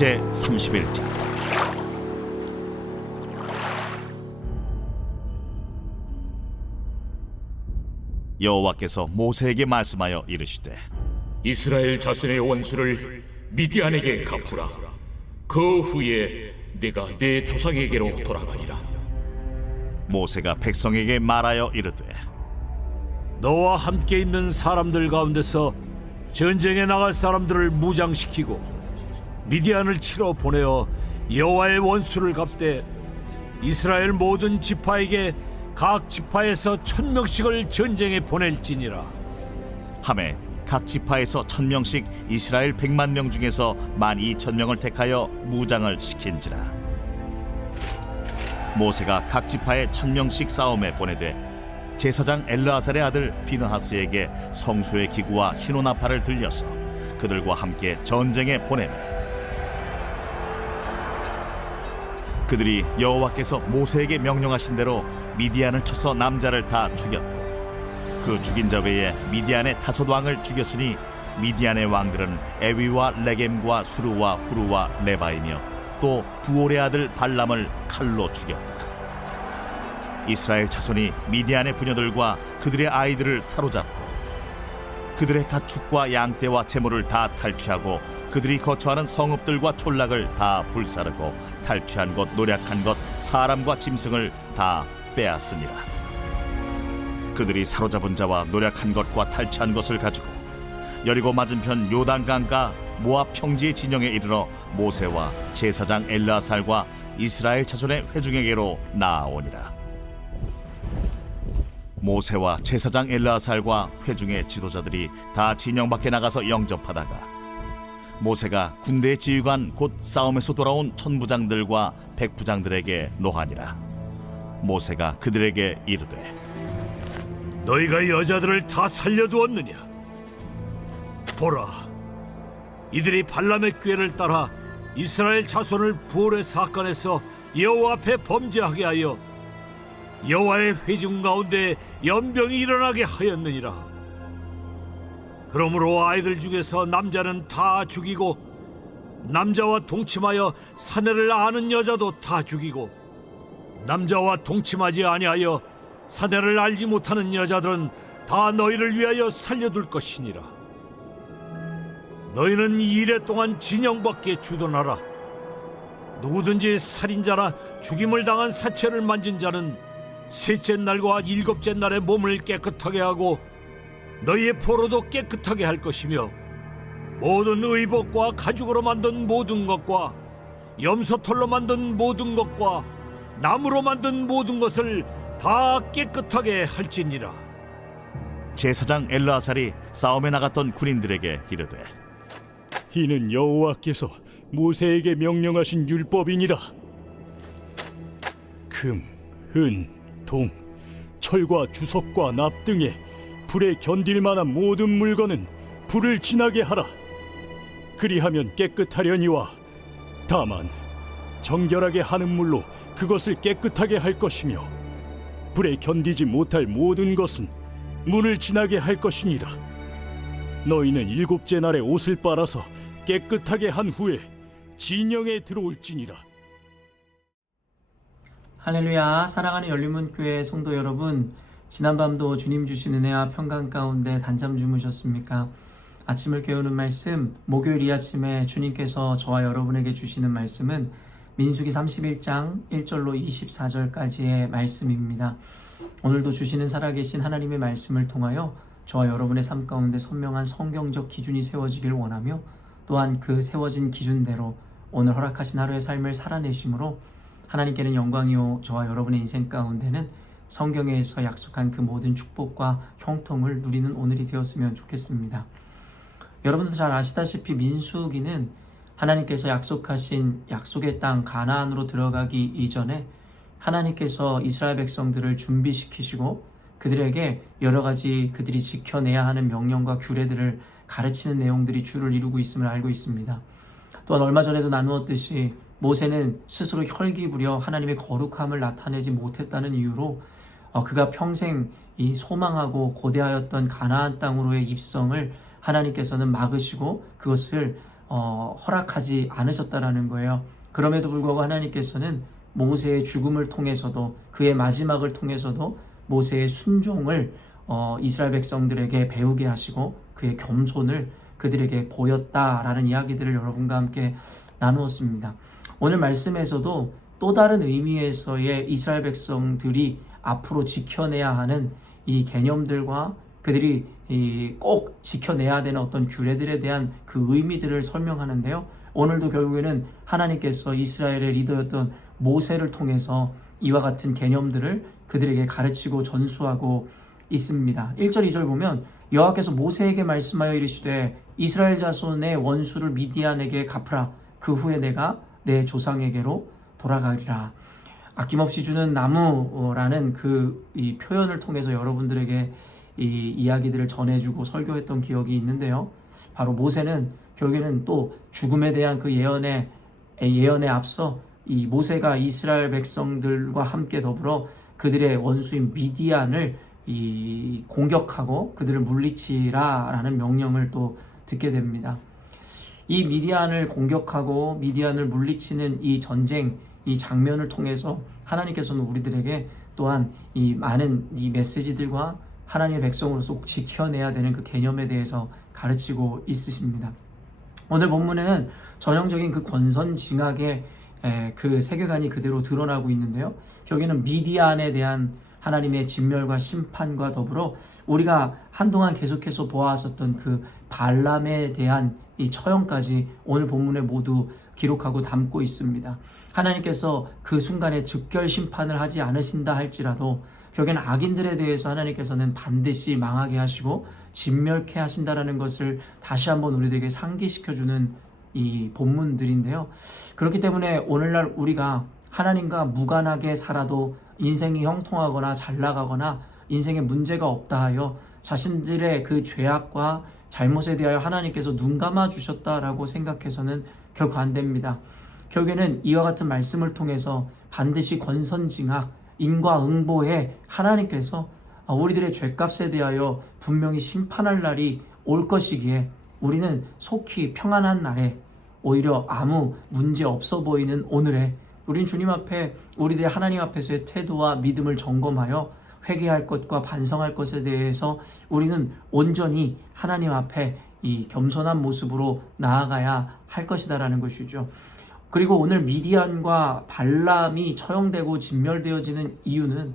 제31장. 여호와께서 모세에게 말씀하여 이르시되, 이스라엘 자손의 원수를 미디안에게 갚으라. 그 후에 내가 내 조상에게로 돌아가리라. 모세가 백성에게 말하여 이르되, 너와 함께 있는 사람들 가운데서 전쟁에 나갈 사람들을 무장시키고 미디안을 치러 보내어 여호와의 원수를 갚되 이스라엘 모든 지파에게 각 지파에서 1000명씩을 전쟁에 보낼지니라. 하매 각 지파에서 1000명씩 이스라엘 100만 명 중에서 12,000명을 택하여 무장을 시킨지라. 모세가 각 지파에 1000명씩 싸움에 보내되 제사장 엘르아살의 아들 비느하스에게 성소의 기구와 신호나팔을 들려서 그들과 함께 전쟁에 보내매, 그들이 여호와께서 모세에게 명령하신 대로 미디안을 쳐서 남자를 다 죽였고, 그 죽인 자 외에 미디안의 5왕을 죽였으니 미디안의 왕들은 에위와 레겜과 수르와 후르와 레바이며 또 부올의 아들 발람을 칼로 죽였다. 이스라엘 자손이 미디안의 부녀들과 그들의 아이들을 사로잡고 그들의 가축과 양떼와 재물을 다 탈취하고 그들이 거처하는 성읍들과 촌락을 다 불사르고 탈취한 것, 노략한 것, 사람과 짐승을 다 빼앗으니라. 그들이 사로잡은 자와 노략한 것과 탈취한 것을 가지고 여리고 맞은편 요단강가 모압 평지의 진영에 이르러 모세와 제사장 엘르아살과 이스라엘 자손의 회중에게로 나아오니라. 모세와 제사장 엘르아살과 회중의 지도자들이 다 진영 밖에 나가서 영접하다가 모세가 군대의 지휘관 곧 싸움에서 돌아온 천부장들과 백부장들에게 노하니라. 모세가 그들에게 이르되, 너희가 여자들을 다 살려두었느냐? 보라, 이들이 발람의 꾀를 따라 이스라엘 자손을 부올의 사건에서 여호와 앞에 범죄하게 하여 여호와의 회중 가운데 연병이 일어나게 하였느니라. 그러므로 아이들 중에서 남자는 다 죽이고 남자와 동침하여 사내를 아는 여자도 다 죽이고 남자와 동침하지 아니하여 사내를 알지 못하는 여자들은 다 너희를 위하여 살려둘 것이니라. 너희는 2일 동안 진영 밖에 주둔하라. 누구든지 살인자나 죽임을 당한 사체를 만진 자는 셋째 날과 7째 날에 몸을 깨끗하게 하고 너희의 포로도 깨끗하게 할 것이며 모든 의복과 가죽으로 만든 모든 것과 염소털로 만든 모든 것과 나무로 만든 모든 것을 다 깨끗하게 할지니라. 제사장 엘르아살이 싸움에 나갔던 군인들에게 이르되, 이는 여호와께서 모세에게 명령하신 율법이니라. 금, 은, 동, 철과 주석과 납 등에 불에 견딜 만한 모든 물건은 불을 지나게 하라. 그리하면 깨끗하려니와 다만 정결하게 하는 물로 그것을 깨끗하게 할 것이며 불에 견디지 못할 모든 것은 물을 지나게 할 것이니라. 너희는 7째 날에 옷을 빨아서 깨끗하게 한 후에 진영에 들어올지니라. 할렐루야. 사랑하는 열린문교회 성도 여러분, 지난밤도 주님 주신 은혜와 평강 가운데 단잠 주무셨습니까? 아침을 깨우는 말씀, 목요일 이 아침에 주님께서 저와 여러분에게 주시는 말씀은 민수기 31장 1절로 24절까지의 말씀입니다. 오늘도 주시는 살아계신 하나님의 말씀을 통하여 저와 여러분의 삶 가운데 선명한 성경적 기준이 세워지길 원하며 또한 그 세워진 기준대로 오늘 허락하신 하루의 삶을 살아내심으로 하나님께는 영광이요 저와 여러분의 인생 가운데는 성경에서 약속한 그 모든 축복과 형통을 누리는 오늘이 되었으면 좋겠습니다. 여러분도 잘 아시다시피 민수기는 하나님께서 약속하신 약속의 땅 가나안으로 들어가기 이전에 하나님께서 이스라엘 백성들을 준비시키시고 그들에게 여러 가지 그들이 지켜내야 하는 명령과 규례들을 가르치는 내용들이 주를 이루고 있음을 알고 있습니다. 또한 얼마 전에도 나누었듯이 모세는 스스로 혈기 부려 하나님의 거룩함을 나타내지 못했다는 이유로 그가 평생 이 소망하고 고대하였던 가나안 땅으로의 입성을 하나님께서는 막으시고 그것을 허락하지 않으셨다라는 거예요. 그럼에도 불구하고 하나님께서는 모세의 죽음을 통해서도, 그의 마지막을 통해서도 모세의 순종을 이스라엘 백성들에게 배우게 하시고 그의 겸손을 그들에게 보였다라는 이야기들을 여러분과 함께 나누었습니다. 오늘 말씀에서도 또 다른 의미에서의 이스라엘 백성들이 앞으로 지켜내야 하는 이 개념들과 그들이 꼭 지켜내야 되는 어떤 규례들에 대한 그 의미들을 설명하는데요. 오늘도 결국에는 하나님께서 이스라엘의 리더였던 모세를 통해서 이와 같은 개념들을 그들에게 가르치고 전수하고 있습니다. 1절 2절 보면 여호와께서 모세에게 말씀하여 이르시되 이스라엘 자손의 원수를 미디안에게 갚으라. 그 후에 내가 내 조상에게로 돌아가리라. 아낌없이 주는 나무라는 이 표현을 통해서 여러분들에게 이 이야기들을 전해주고 설교했던 기억이 있는데요. 바로 모세는 결국에는 또 죽음에 대한 그 예언에 앞서 이 모세가 이스라엘 백성들과 함께 더불어 그들의 원수인 미디안을 공격하고 그들을 물리치라라는 명령을 또 듣게 됩니다. 이 미디안을 공격하고 미디안을 물리치는 이 전쟁, 이 장면을 통해서 하나님께서는 우리들에게 또한 이 많은 이 메시지들과 하나님의 백성으로서 꼭 지켜내야 되는 그 개념에 대해서 가르치고 있으십니다. 오늘 본문에는 전형적인 그 권선징악의 그 세계관이 그대로 드러나고 있는데요. 여기는 미디안에 대한 하나님의 진멸과 심판과 더불어 우리가 한동안 계속해서 보아왔었던 그 발람에 대한 이 처형까지 오늘 본문에 모두 기록하고 담고 있습니다. 하나님께서 그 순간에 즉결 심판을 하지 않으신다 할지라도 결국에는 악인들에 대해서 하나님께서는 반드시 망하게 하시고 진멸케 하신다라는 것을 다시 한번 우리들에게 상기시켜주는 이 본문들인데요. 그렇기 때문에 오늘날 우리가 하나님과 무관하게 살아도 인생이 형통하거나 잘 나가거나 인생에 문제가 없다 하여 자신들의 그 죄악과 잘못에 대하여 하나님께서 눈 감아 주셨다라고 생각해서는 결코 안 됩니다. 결국에는 이와 같은 말씀을 통해서 반드시 권선징악, 인과응보에 하나님께서 우리들의 죄값에 대하여 분명히 심판할 날이 올 것이기에 우리는 속히 평안한 날에 오히려 아무 문제 없어 보이는 오늘에 우린 주님 앞에 우리들의 하나님 앞에서의 태도와 믿음을 점검하여 회개할 것과 반성할 것에 대해서 우리는 온전히 하나님 앞에 이 겸손한 모습으로 나아가야 할 것이다라는 것이죠. 그리고 오늘 미디안과 발람이 처형되고 진멸되어지는 이유는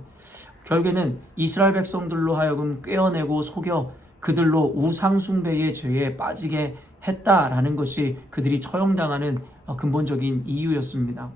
결국에는 이스라엘 백성들로 하여금 꿰어내고 속여 그들로 우상숭배의 죄에 빠지게 했다라는 것이 그들이 처형당하는 근본적인 이유였습니다.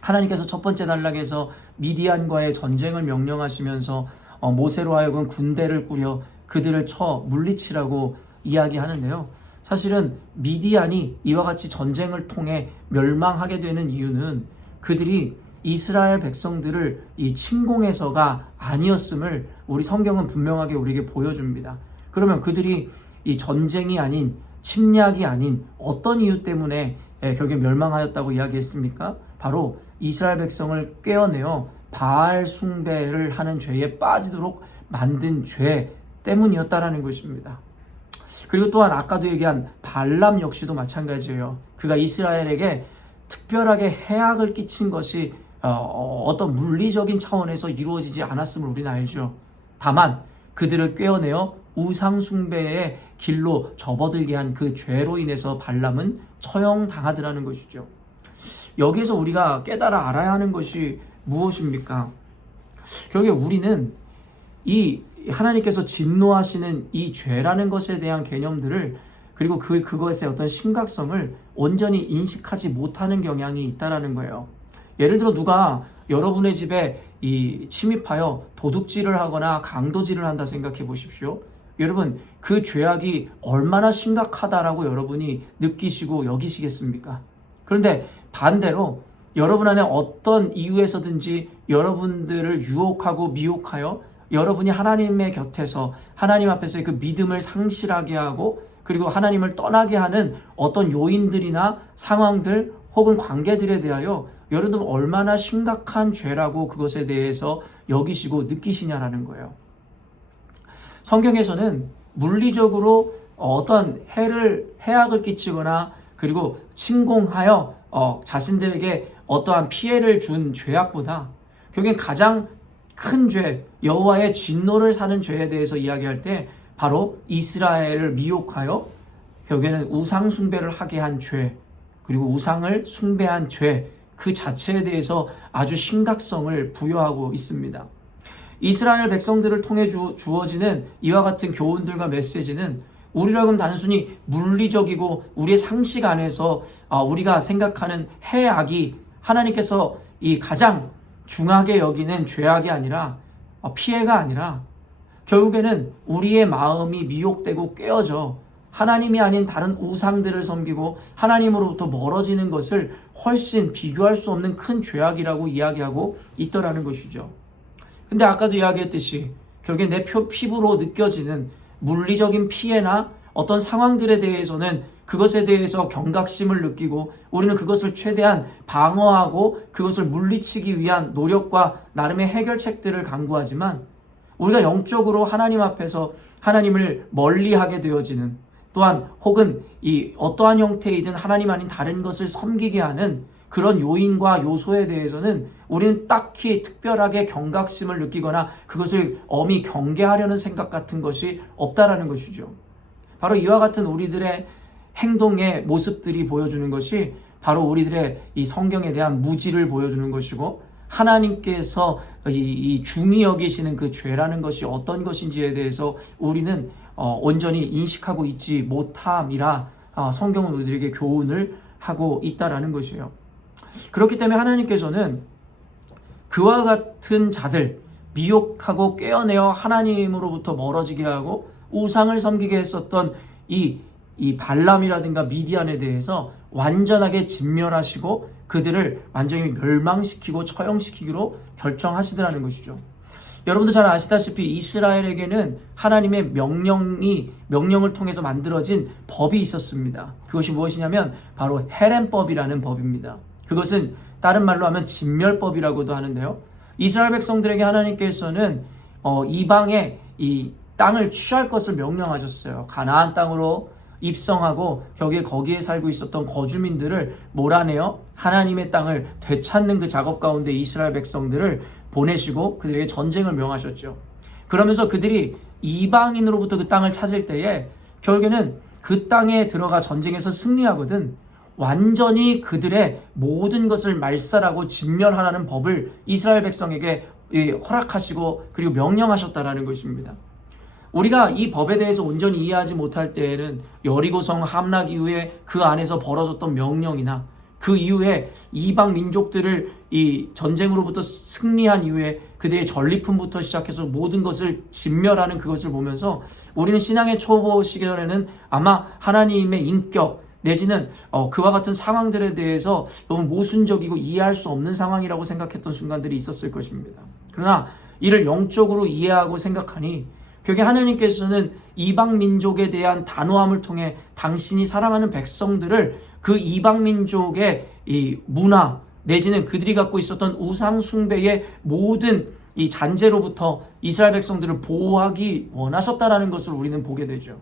하나님께서 첫 번째 단락에서 미디안과의 전쟁을 명령하시면서 모세로 하여금 군대를 꾸려 그들을 쳐 물리치라고 이야기하는데요. 사실은 미디안이 이와 같이 전쟁을 통해 멸망하게 되는 이유는 그들이 이스라엘 백성들을 이 침공해서가 아니었음을 우리 성경은 분명하게 우리에게 보여줍니다. 그러면 그들이 이 전쟁이 아닌 침략이 아닌 어떤 이유 때문에 결국에 멸망하였다고 이야기했습니까? 바로 이스라엘 백성을 꿰어내어 바알 숭배를 하는 죄에 빠지도록 만든 죄 때문이었다라는 것입니다. 그리고 또한 아까도 얘기한 발람 역시도 마찬가지예요. 그가 이스라엘에게 특별하게 해악을 끼친 것이 어떤 물리적인 차원에서 이루어지지 않았음을 우리는 알죠. 다만 그들을 꿰어내어 우상숭배의 길로 접어들게 한 그 죄로 인해서 발람은 처형당하더라는 것이죠. 여기에서 우리가 깨달아 알아야 하는 것이 무엇입니까? 결국에 우리는 이 하나님께서 진노하시는 이 죄라는 것에 대한 개념들을 그리고 그것의 어떤 심각성을 온전히 인식하지 못하는 경향이 있다라는 거예요. 예를 들어 누가 여러분의 집에 침입하여 도둑질을 하거나 강도질을 한다 생각해 보십시오. 여러분 그 죄악이 얼마나 심각하다라고 여러분이 느끼시고 여기시겠습니까? 그런데 반대로 여러분 안에 어떤 이유에서든지 여러분들을 유혹하고 미혹하여 여러분이 하나님의 곁에서 하나님 앞에서 그 믿음을 상실하게 하고 그리고 하나님을 떠나게 하는 어떤 요인들이나 상황들 혹은 관계들에 대하여 여러분 얼마나 심각한 죄라고 그것에 대해서 여기시고 느끼시냐라는 거예요. 성경에서는 물리적으로 어떤 해악을 끼치거나 그리고 침공하여 자신들에게 어떠한 피해를 준 죄악보다 결국엔 가장 큰 죄, 여호와의 진노를 사는 죄에 대해서 이야기할 때 바로 이스라엘을 미혹하여 결국에는 우상 숭배를 하게 한 죄, 그리고 우상을 숭배한 죄, 그 자체에 대해서 아주 심각성을 부여하고 있습니다. 이스라엘 백성들을 통해 주어지는 이와 같은 교훈들과 메시지는 우리로 하여금 단순히 물리적이고 우리의 상식 안에서 우리가 생각하는 해악이 하나님께서 이 가장 중하게 여기는 죄악이 아니라 피해가 아니라 결국에는 우리의 마음이 미혹되고 깨어져 하나님이 아닌 다른 우상들을 섬기고 하나님으로부터 멀어지는 것을 훨씬 비교할 수 없는 큰 죄악이라고 이야기하고 있더라는 것이죠. 근데 아까도 이야기했듯이 결국에 내 피부로 느껴지는 물리적인 피해나 어떤 상황들에 대해서는 그것에 대해서 경각심을 느끼고 우리는 그것을 최대한 방어하고 그것을 물리치기 위한 노력과 나름의 해결책들을 강구하지만 우리가 영적으로 하나님 앞에서 하나님을 멀리하게 되어지는, 또한 혹은 이 어떠한 형태이든 하나님 아닌 다른 것을 섬기게 하는 그런 요인과 요소에 대해서는 우리는 딱히 특별하게 경각심을 느끼거나 그것을 엄히 경계하려는 생각 같은 것이 없다라는 것이죠. 바로 이와 같은 우리들의 행동의 모습들이 보여주는 것이 바로 우리들의 이 성경에 대한 무지를 보여주는 것이고, 하나님께서 이 중히 여기시는 그 죄라는 것이 어떤 것인지에 대해서 우리는 온전히 인식하고 있지 못함이라 성경은 우리들에게 교훈을 하고 있다라는 것이에요. 그렇기 때문에 하나님께서는 그와 같은 자들, 미혹하고 깨어내어 하나님으로부터 멀어지게 하고 우상을 섬기게 했었던 이 발람이라든가 미디안에 대해서 완전하게 진멸하시고 그들을 완전히 멸망시키고 처형시키기로 결정하시더라는 것이죠. 여러분도 잘 아시다시피 이스라엘에게는 하나님의 명령을 통해서 만들어진 법이 있었습니다. 그것이 무엇이냐면 바로 헤렘법이라는 법입니다. 그것은 다른 말로 하면 진멸법이라고도 하는데요. 이스라엘 백성들에게 하나님께서는 이방의 이 땅을 취할 것을 명령하셨어요. 가나안 땅으로 입성하고 거기에 살고 있었던 거주민들을 몰아내어 하나님의 땅을 되찾는 그 작업 가운데 이스라엘 백성들을 보내시고 그들에게 전쟁을 명하셨죠. 그러면서 그들이 이방인으로부터 그 땅을 찾을 때에 결국에는 그 땅에 들어가 전쟁에서 승리하거든 완전히 그들의 모든 것을 말살하고 진멸하라는 법을 이스라엘 백성에게 허락하시고 그리고 명령하셨다라는 것입니다. 우리가 이 법에 대해서 온전히 이해하지 못할 때에는 여리고성 함락 이후에 그 안에서 벌어졌던 명령이나 그 이후에 이방 민족들을 이 전쟁으로부터 승리한 이후에 그들의 전리품부터 시작해서 모든 것을 진멸하는 그것을 보면서 우리는 신앙의 초보 시절에는 아마 하나님의 인격 내지는 그와 같은 상황들에 대해서 너무 모순적이고 이해할 수 없는 상황이라고 생각했던 순간들이 있었을 것입니다. 그러나 이를 영적으로 이해하고 생각하니 결국에 하나님께서는 이방 민족에 대한 단호함을 통해 당신이 사랑하는 백성들을 그 이방 민족의 이 문화 내지는 그들이 갖고 있었던 우상 숭배의 모든 이 잔재로부터 이스라엘 백성들을 보호하기 원하셨다라는 것을 우리는 보게 되죠.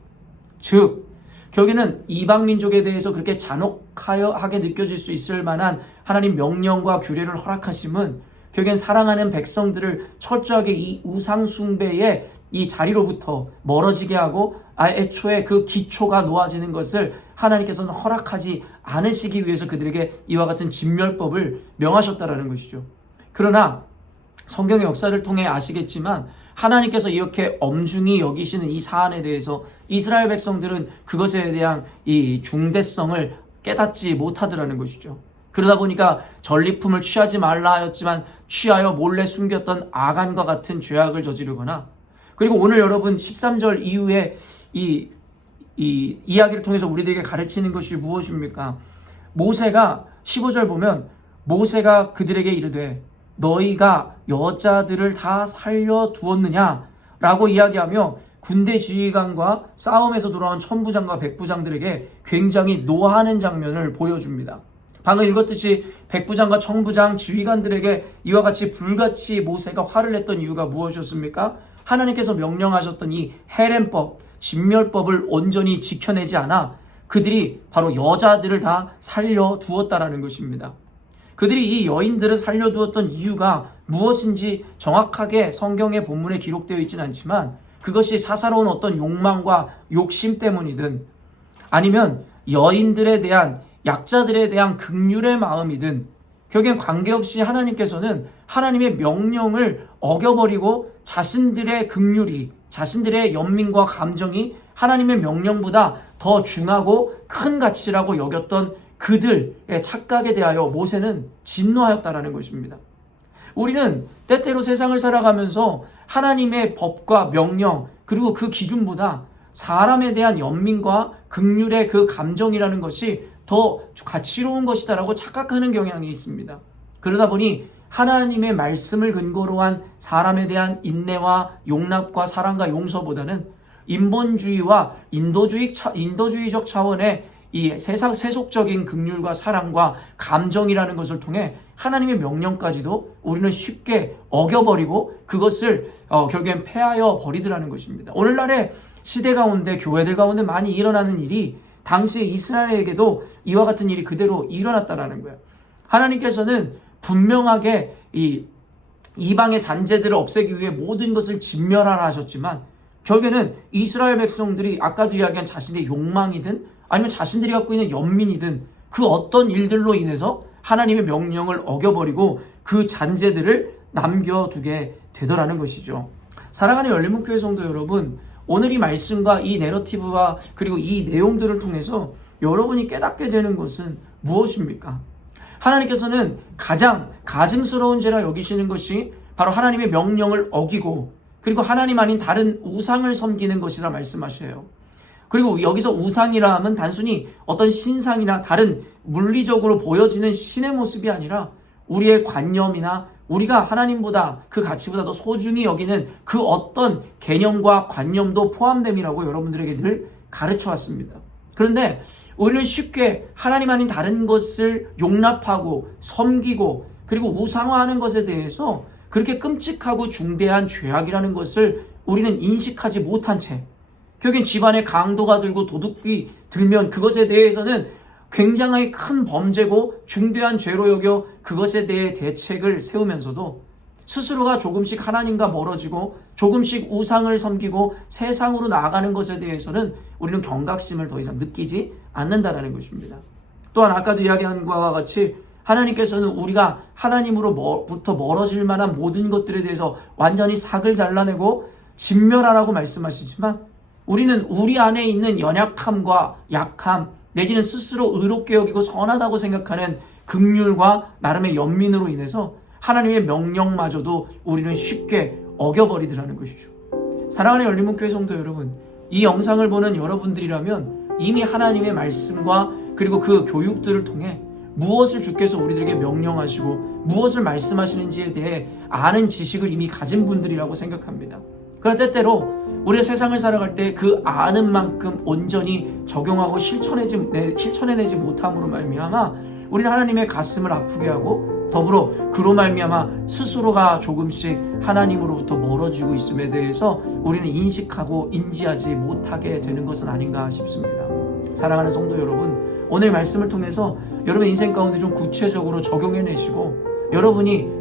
즉 결국에는 이방 민족에 대해서 그렇게 잔혹하게 느껴질 수 있을 만한 하나님 명령과 규례를 허락하심은 결국엔 사랑하는 백성들을 철저하게 이 우상 숭배의 이 자리로부터 멀어지게 하고 애초에 그 기초가 놓아지는 것을 하나님께서는 허락하지 않으시기 위해서 그들에게 이와 같은 진멸법을 명하셨다라는 것이죠. 그러나 성경의 역사를 통해 아시겠지만 하나님께서 이렇게 엄중히 여기시는 이 사안에 대해서 이스라엘 백성들은 그것에 대한 이 중대성을 깨닫지 못하더라는 것이죠. 그러다 보니까 전리품을 취하지 말라 하였지만 취하여 몰래 숨겼던 아간과 같은 죄악을 저지르거나, 그리고 오늘 여러분 13절 이후에 이 이야기를 통해서 우리들에게 가르치는 것이 무엇입니까? 모세가 15절 보면 모세가 그들에게 이르되 너희가 여자들을 다 살려두었느냐 라고 이야기하며 군대 지휘관과 싸움에서 돌아온 천부장과 백부장들에게 굉장히 노하는 장면을 보여줍니다. 방금 읽었듯이 백부장과 천부장 지휘관들에게 이와 같이 불같이 모세가 화를 냈던 이유가 무엇이었습니까? 하나님께서 명령하셨던 이 헤렘법, 진멸법을 온전히 지켜내지 않아 그들이 바로 여자들을 다 살려두었다라는 것입니다. 그들이 이 여인들을 살려두었던 이유가 무엇인지 정확하게 성경의 본문에 기록되어 있지는 않지만 그것이 사사로운 어떤 욕망과 욕심 때문이든 아니면 여인들에 대한 약자들에 대한 긍휼의 마음이든 결국엔 관계없이 하나님께서는 하나님의 명령을 어겨버리고 자신들의 긍휼이 자신들의 연민과 감정이 하나님의 명령보다 더 중하고 큰 가치라고 여겼던 그들의 착각에 대하여 모세는 진노하였다라는 것입니다. 우리는 때때로 세상을 살아가면서 하나님의 법과 명령 그리고 그 기준보다 사람에 대한 연민과 긍휼의 그 감정이라는 것이 더 가치로운 것이다라고 착각하는 경향이 있습니다. 그러다 보니 하나님의 말씀을 근거로 한 사람에 대한 인내와 용납과 사랑과 용서보다는 인본주의와 인도주의적 차원의 이 세속적인 긍휼과 사랑과 감정이라는 것을 통해 하나님의 명령까지도 우리는 쉽게 어겨버리고 그것을 결국엔 폐하여 버리더라는 것입니다. 오늘날의 시대 가운데 교회들 가운데 많이 일어나는 일이 당시 이스라엘에게도 이와 같은 일이 그대로 일어났다라는 거예요. 하나님께서는 분명하게 이 이방의 잔재들을 없애기 위해 모든 것을 진멸하라 하셨지만 결국에는 이스라엘 백성들이 아까도 이야기한 자신의 욕망이든 아니면 자신들이 갖고 있는 연민이든 그 어떤 일들로 인해서 하나님의 명령을 어겨버리고 그 잔재들을 남겨두게 되더라는 것이죠. 사랑하는 열린문교회 성도 여러분, 오늘 이 말씀과 이 내러티브와 그리고 이 내용들을 통해서 여러분이 깨닫게 되는 것은 무엇입니까? 하나님께서는 가장 가증스러운 죄라 여기시는 것이 바로 하나님의 명령을 어기고 그리고 하나님 아닌 다른 우상을 섬기는 것이라 말씀하셔요. 그리고 여기서 우상이라 하면 단순히 어떤 신상이나 다른 물리적으로 보여지는 신의 모습이 아니라 우리의 관념이나 우리가 하나님보다 그 가치보다 더 소중히 여기는 그 어떤 개념과 관념도 포함됨이라고 여러분들에게 늘 가르쳐 왔습니다. 그런데 우리는 쉽게 하나님 아닌 다른 것을 용납하고 섬기고 그리고 우상화하는 것에 대해서 그렇게 끔찍하고 중대한 죄악이라는 것을 우리는 인식하지 못한 채 결국엔 집안에 강도가 들고 도둑이 들면 그것에 대해서는 굉장히 큰 범죄고 중대한 죄로 여겨 그것에 대해 대책을 세우면서도 스스로가 조금씩 하나님과 멀어지고 조금씩 우상을 섬기고 세상으로 나아가는 것에 대해서는 우리는 경각심을 더 이상 느끼지 않는다는 것입니다. 또한 아까도 이야기한 것과 같이 하나님께서는 우리가 하나님으로부터 멀어질 만한 모든 것들에 대해서 완전히 삭을 잘라내고 진멸하라고 말씀하시지만 우리는 우리 안에 있는 연약함과 약함 내지는 스스로 의롭게 여기고 선하다고 생각하는 긍휼과 나름의 연민으로 인해서 하나님의 명령마저도 우리는 쉽게 어겨버리더라는 것이죠. 사랑하는 열린문교회 성도 여러분, 이 영상을 보는 여러분들이라면 이미 하나님의 말씀과 그리고 그 교육들을 통해 무엇을 주께서 우리들에게 명령하시고 무엇을 말씀하시는지에 대해 아는 지식을 이미 가진 분들이라고 생각합니다. 그럴 때때로 우리가 세상을 살아갈 때 그 아는 만큼 온전히 적용하고 실천해내지 못함으로 말미암아 우리는 하나님의 가슴을 아프게 하고 더불어 그로 말미암아 스스로가 조금씩 하나님으로부터 멀어지고 있음에 대해서 우리는 인식하고 인지하지 못하게 되는 것은 아닌가 싶습니다. 사랑하는 성도 여러분, 오늘 말씀을 통해서 여러분 인생 가운데 좀 구체적으로 적용해내시고 여러분이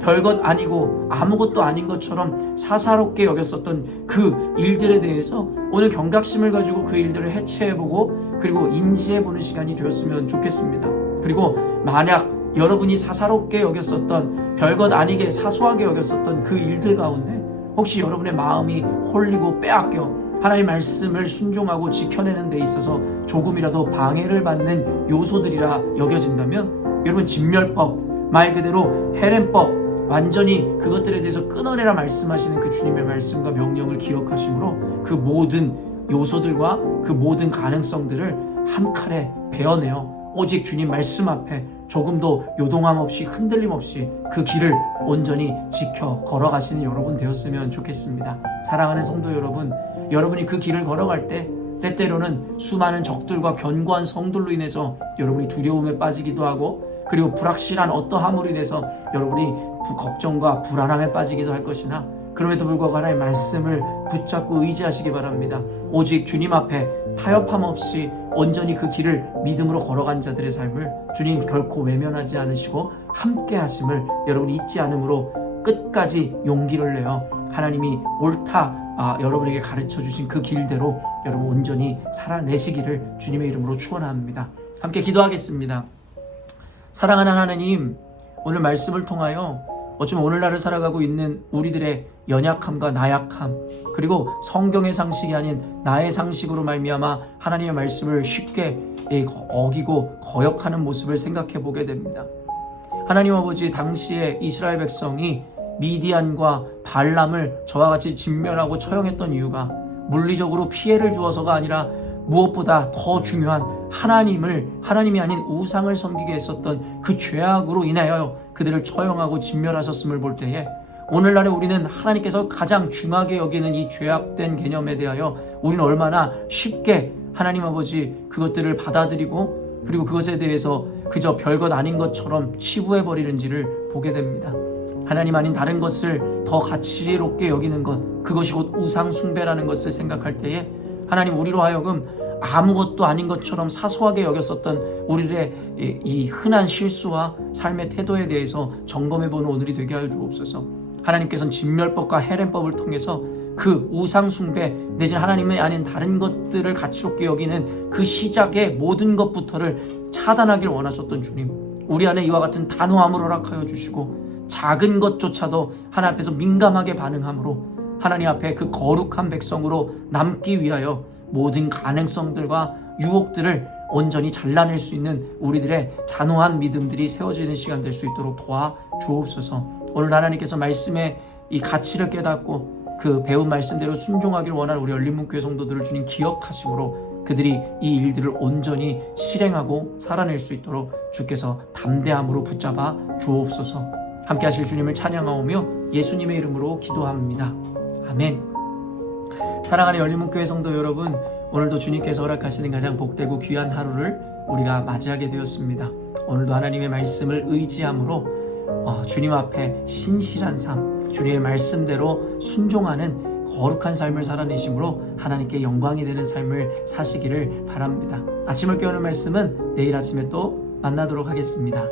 별것 아니고 아무것도 아닌 것처럼 사사롭게 여겼었던 그 일들에 대해서 오늘 경각심을 가지고 그 일들을 해체해보고 그리고 인지해보는 시간이 되었으면 좋겠습니다. 그리고 만약 여러분이 사사롭게 여겼었던 별것 아니게 사소하게 여겼었던 그 일들 가운데 혹시 여러분의 마음이 홀리고 빼앗겨 하나님의 말씀을 순종하고 지켜내는 데 있어서 조금이라도 방해를 받는 요소들이라 여겨진다면 여러분 진멸법, 말 그대로 헤렘법 완전히 그것들에 대해서 끊어내라 말씀하시는 그 주님의 말씀과 명령을 기억하심으로 그 모든 요소들과 그 모든 가능성들을 한 칼에 베어내어 오직 주님 말씀 앞에 조금도 요동함 없이 흔들림 없이 그 길을 온전히 지켜 걸어가시는 여러분 되었으면 좋겠습니다. 사랑하는 성도 여러분, 여러분이 그 길을 걸어갈 때 때때로는 수많은 적들과 견고한 성들로 인해서 여러분이 두려움에 빠지기도 하고 그리고 불확실한 어떠함으로 인해서 여러분이 걱정과 불안함에 빠지기도 할 것이나 그럼에도 불구하고 하나님의 말씀을 붙잡고 의지하시기 바랍니다. 오직 주님 앞에 타협함 없이 온전히 그 길을 믿음으로 걸어간 자들의 삶을 주님 결코 외면하지 않으시고 함께 하심을 여러분 잊지 않으므로 끝까지 용기를 내어 하나님이 옳다 여러분에게 가르쳐 주신 그 길대로 여러분 온전히 살아내시기를 주님의 이름으로 축원합니다. 함께 기도하겠습니다. 사랑하는 하나님, 오늘 말씀을 통하여 어쩌면 오늘날을 살아가고 있는 우리들의 연약함과 나약함, 그리고 성경의 상식이 아닌 나의 상식으로 말미암아 하나님의 말씀을 쉽게 어기고 거역하는 모습을 생각해 보게 됩니다. 하나님 아버지, 당시에 이스라엘 백성이 미디안과 발람을 저와 같이 진멸하고 처형했던 이유가 물리적으로 피해를 주어서가 아니라 무엇보다 더 중요한 하나님이 아닌 우상을 섬기게 했었던 그 죄악으로 인하여 그들을 처형하고 진멸하셨음을 볼 때에 오늘날에 우리는 하나님께서 가장 중하게 여기는 이 죄악된 개념에 대하여 우리는 얼마나 쉽게 하나님 아버지 그것들을 받아들이고 그리고 그것에 대해서 그저 별것 아닌 것처럼 치부해버리는지를 보게 됩니다. 하나님 아닌 다른 것을 더 가치롭게 여기는 것, 그것이 곧 우상 숭배라는 것을 생각할 때에 하나님, 우리로 하여금 아무것도 아닌 것처럼 사소하게 여겼었던 우리들의 이 흔한 실수와 삶의 태도에 대해서 점검해보는 오늘이 되게 하여 주옵소서. 하나님께서는 진멸법과 헤렘법을 통해서 그 우상 숭배 내지는 하나님이 아닌 다른 것들을 가치롭게 여기는 그 시작의 모든 것부터를 차단하길 원하셨던 주님, 우리 안에 이와 같은 단호함을 허락하여 주시고 작은 것조차도 하나님 앞에서 민감하게 반응함으로 하나님 앞에 그 거룩한 백성으로 남기 위하여 모든 가능성들과 유혹들을 온전히 잘라낼 수 있는 우리들의 단호한 믿음들이 세워지는 시간 될 수 있도록 도와 주옵소서. 오늘 하나님께서 말씀의 이 가치를 깨닫고 그 배운 말씀대로 순종하길 원하는 우리 열린문교회 성도들을 주님 기억하심으로 그들이 이 일들을 온전히 실행하고 살아낼 수 있도록 주께서 담대함으로 붙잡아 주옵소서. 함께 하실 주님을 찬양하오며 예수님의 이름으로 기도합니다. 아멘. 사랑하는 열린문교회 성도 여러분, 오늘도 주님께서 허락하시는 가장 복되고 귀한 하루를 우리가 맞이하게 되었습니다. 오늘도 하나님의 말씀을 의지함으로 주님 앞에 신실한 삶, 주님의 말씀대로 순종하는 거룩한 삶을 살아내심으로 하나님께 영광이 되는 삶을 사시기를 바랍니다. 아침을 깨우는 말씀은 내일 아침에 또 만나도록 하겠습니다.